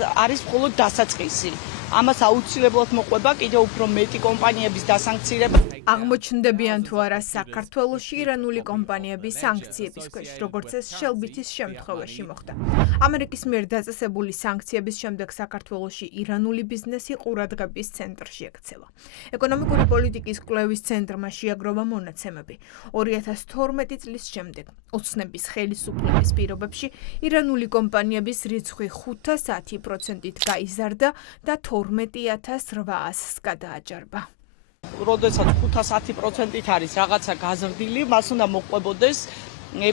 არის მხოლოდ დასაწყისი. Ამას აუცილებლად მოყვება კიდევ უფრო მეტი კომპანიების დასანქცირება. აღმოჩნდებიან თუ არა საქართველოში ირანული კომპანიების სანქციების ქვეშ, როგორც ეს შელბითის შემთხვევაში მოხდა. ამერიკის მიერ დაწესებული სანქციების შემდეგ საქართველოში ირანული ბიზნესი ყურადღების ცენტრში ექცევა. ეკონომიკური პოლიტიკის კვლევის ცენტრმა შეაგროვა მონაცემები. 2012 წლის შემდეგ ოცნების ხელისუფლების პირობებში ირანული კომპანიების რიცხვი 510%-ით გაიზარდა და 12,800-ს გადააჭარბა. როდესაც 510%-ით არის რაღაცა გაზრდილი, მას უნდა მოყვებოდეს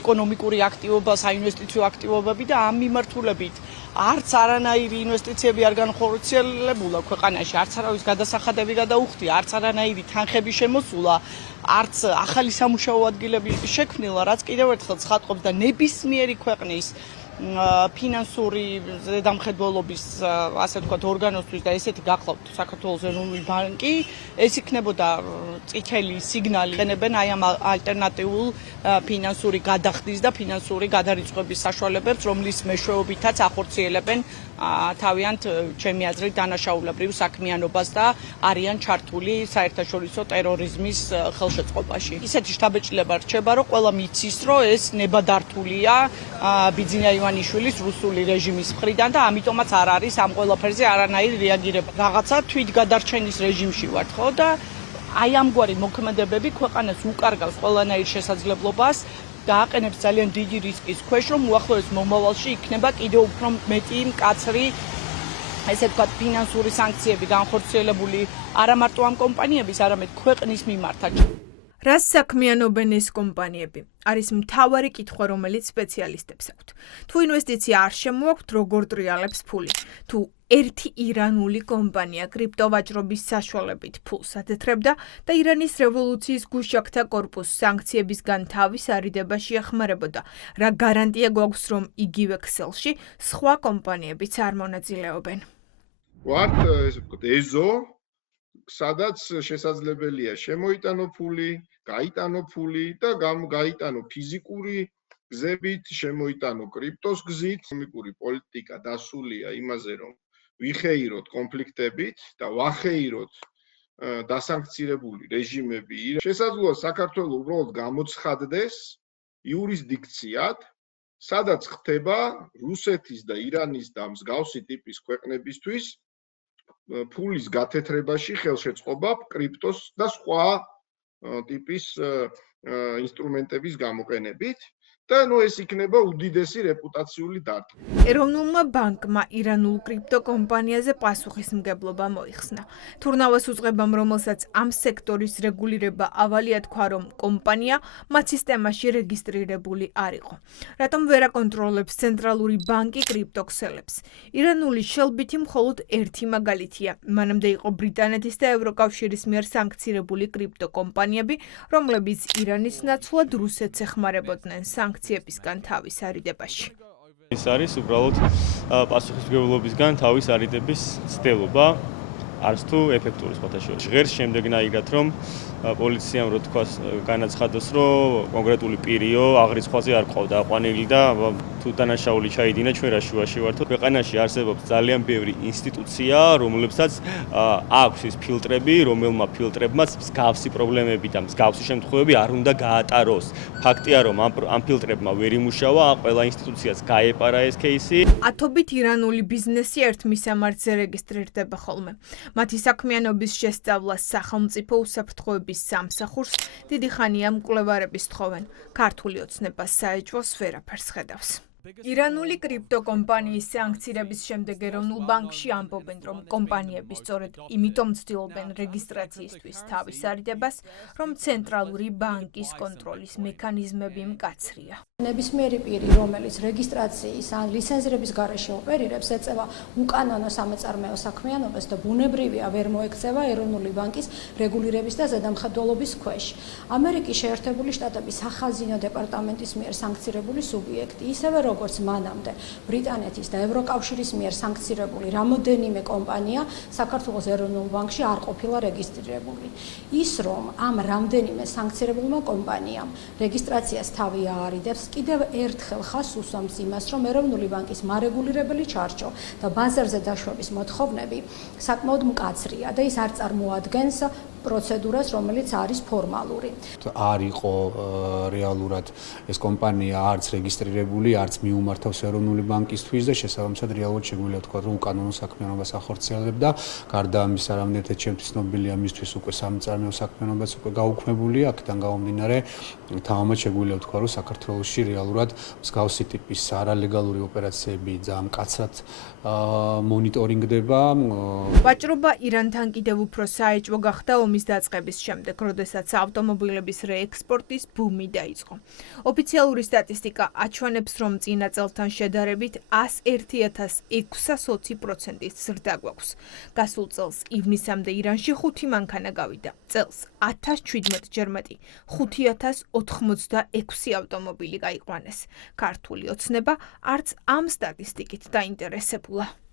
ეკონომიკური აქტივობა, საინვესტიციო აქტივობები და ამ მიმართულებით არც არანაირი ინვესტიციები არ განხორციელებულა ქვეყანაში, არც არავის გადასახადები გადაუხდია, არც არანაირი თანხების შემოსულა, არც ახალი სამუშაო ადგილები შექმნილა, რაც კიდევ ერთხელ ცხადყოფს და ნებისმიერი ქვეყნის ფინანსური ზედამხედველობის ასე ვთქვათ ორგანოსთვის და ესეთი გახლავთ საქართველოს ეროვნული ბანკი, ეს იქნებოდა წითელი სიგნალი ყენებენ აი ამ ალტერნატიულ ფინანსური გადახდის და ფინანსური გადარიცხვების საშუალებებს, რომლის მეშვეობითაც ახორციელებენ თავიანთ ჩემი აზრით დანაშაულებრივ საქმიანობას და არიან ჩართული საერთაშორისო ტერორიზმის ხელშეწყობაში. ისეთი შთაბეჭდილება რჩება, რომ ყველა მიცის, რომ ეს ნებადართულია ბიძინა ივანიშვილის რუსული რეჟიმის მხრიდან და ამიტომაც არ არის ამ ყველაფერზე არანაირი რეაგირება. რაღაცა თვითგადარჩენის რეჟიმში ვართ, ხო და აი ამგვარი მოქმედებები ქვეყანას უკარგავს ყველანაირ შესაძლებლობას და აყენებს ძალიან დიდი რისკის ქვეშ, რომ უახლოეს მომავალში იქნება კიდევ უფრო მეტი მკაცრი ესე ვთქვათ ფინანსური სანქციები განხორციელებული არა მარტო ამ კომპანიების, არამედ ქვეყნის მიმართაც. რას საქმიანობენ ეს კომპანიები? არის მთავარი კითხვა, რომელიც სპეციალისტებს აქვთ. თუ ინვესტიცია არ შემოაქვთ, როგორ ტრიალებს ფული? თუ ერთი ირანული კომპანია კრიპტოვაჭრობის საშუალებით ფულს ათეთრებდა და ირანის რევოლუციის გუშაქთა კორპუსს სანქციებისგან თავის არიდებაში ეხმარებოდა, რა გარანტია გვაქვს, რომ იგივე ქსელში სხვა კომპანიებიც არ მონაწილეობენ? ვართ ესე ვთქვათ ეზო, სადაც შესაძლებელია შემოიტანო ფული, გაიტანო ფული და გაიტანო ფიზიკური გზებით, შემოიტანო კრიპტოს გზით. ეკონომიკური პოლიტიკა დასულია იმაზე, რომ ვიხეიროთ კონფლიქტებით და ვახეიროთ დასანქცირებული რეჟიმები. შესაძლოა საქართველოს უბრალოდ გამოცხადდეს იურისდიქციად, სადაც ხდება რუსეთის და ირანის და მსგავსი ტიპის ქვეყნებისთვის ფულის გათეთრებაში ხელშეწყობა კრიპტოს და სხვა ტიპის ინსტრუმენტების გამოყენებით და ეს იქნება უდიდესი რეპუტაციული დარტყმა. ეროვნულმა ბანკმა ირანულ კრიპტოკომპანიაზე პასუხისმგებლობა მოიხსნა. თურნავას უწყებამ, რომელსაც ამ სექტორის რეგულირება ავალია თქვა, რომ კომპანია მათ სისტემაში რეგისტრირებული არ იყო. რატომ ვერ აკონტროლებს ცენტრალური ბანკი კრიპტოქსელებს? ირანული შელბითი მხოლოდ ერთი მაგალითია. მანამდე იყო ბრიტანეთის და ევროკავშირის მიერ სანქცირებული კრიპტოკომპანიები, რომლებიც ირანის ნაცვლად რუსეთს ეხმარებოდნენ სანქციებისგან თავის არიდებაში. ეს არის უბრალოდ პასუხისმგებლობისგან თავის არიდების ცდილობა, არც თუ ეფექტური სხვათა შორის. ჟღერს შემდეგნაირად, რომ პოლიციამ რო თქვა განაცხადოს, რომ კონკრეტული პირიო აღრიცხვაზე არ ყავდა აყვანილი და თუ დანაშაული ჩაიდინა ჩვენ რა შუაში ვართო. ქვეყანაში არსებობს ძალიან ბევრი ინსტიტუცია, რომლებსაც აქვს ის ფილტრები, რომელმა ფილტრებმაც მსგავსი პრობლემები და მსგავსი შემთხვევები არ უნდა გაატაროს. ფაქტია, რომ ამ ფილტრებმა ვერ იმუშავა, ყველა ინსტიტუციას გაეპარა ეს кейსი. ათობით ირანული ბიზნესი ერთ მისამართზე რეგისტრირდება ხოლმე. მათი საქმიანობის შესწავლა სახელმწიფო უსაფრთხოების სამსახურს დიდი ხანია მკვლევარები სთხოვენ. ქართული ოცნება საეჭვოს ვერაფერს ხედავს. ირანული კრიპტოკომპანიის სანქცირების შემდეგ ეროვნულ ბანკში ამბობენ, რომ კომპანიები სწორედ იმიტომ ცდილობენ რეგისტრაციისთვის თავის არიდებას, რომ ცენტრალური ბანკის კონტროლის მექანიზმები მკაცრია. ნებისმიერი პირი, რომელიც რეგისტრაციის ან ლიცენზირების გარეშე ოპერირებს, ეწევა უკანონო სამეწარმეო საქმიანობას და ბუნებრივია ვერ მოექცევა ეროვნული ბანკის რეგულირების და ზედამხედველობის ქვეშ. ამერიკის შეერთებული შტატების სახაზინო დეპარტამენტის მიერ სანქცირებული სუბიექტი, ისევე როგორც მანამდე ბრიტანეთის და ევროკავშირის მიერ სანქცირებული რამოდენიმე კომპანია საქართველოს ეროვნულ ბანკში არ ყოფილა რეგისტრირებული. ის რომ ამ რამდენიმე სანქცირებულმა კომპანიამ რეგისტრაციას თავი აარიდებს, კიდევ ერთხელ ხაზს უსვამს იმას, რომ ეროვნული ბანკის მარეგულირებელი ჩარჩო და ბაზარზე დაშვების მოთხოვნები საკმაოდ მკაცრია და ის არ წარმოადგენს პროცედურას, რომელიც არის ფორმალური. არ იყო რეალურად ეს კომპანია არც რეგისტრირებული, არც მიუმართავს ეროვნული ბანკისთვის და შესაბამისად რეალურად შეგვიძლია თქვა, რომ უკანონო საქმიანობას ახორციელებდა. გარდა ამისა, რამდენადაც ჩემთვის ცნობილია, მისთვის უკვე სამწარმოო საქმიანობაც უკვე გაუქმებულია. აქედან გამომდინარე, თამამად შეგვიძლია თქვა, რომ საქართველოში რეალურად მსგავსი ტიპის არალეგალური ოპერაციები ძალიან მკაცრად მონიტორინგდება. ვაჭრობა ირანთან კიდევ უფრო საეჭვო გახდა ომის დაწყების შემდეგ, როდესაც ავტომობილების რეექსპორტის ბუმი დაიწყო. ოფიციალური სტატისტიკა აჩვენებს, რომ წინა წელთან შედარებით 101,620%-ის ზრდა გვაქვს. გასულ წელს ივნისამდე ირანში 5 მანქანა გავიდა. წელს 1017-ჯერ მეტი 5086 ავტომობილი გაიყვანეს. ქართული ოცნება არც ამ სტატისტიკით დაინტერესებულა.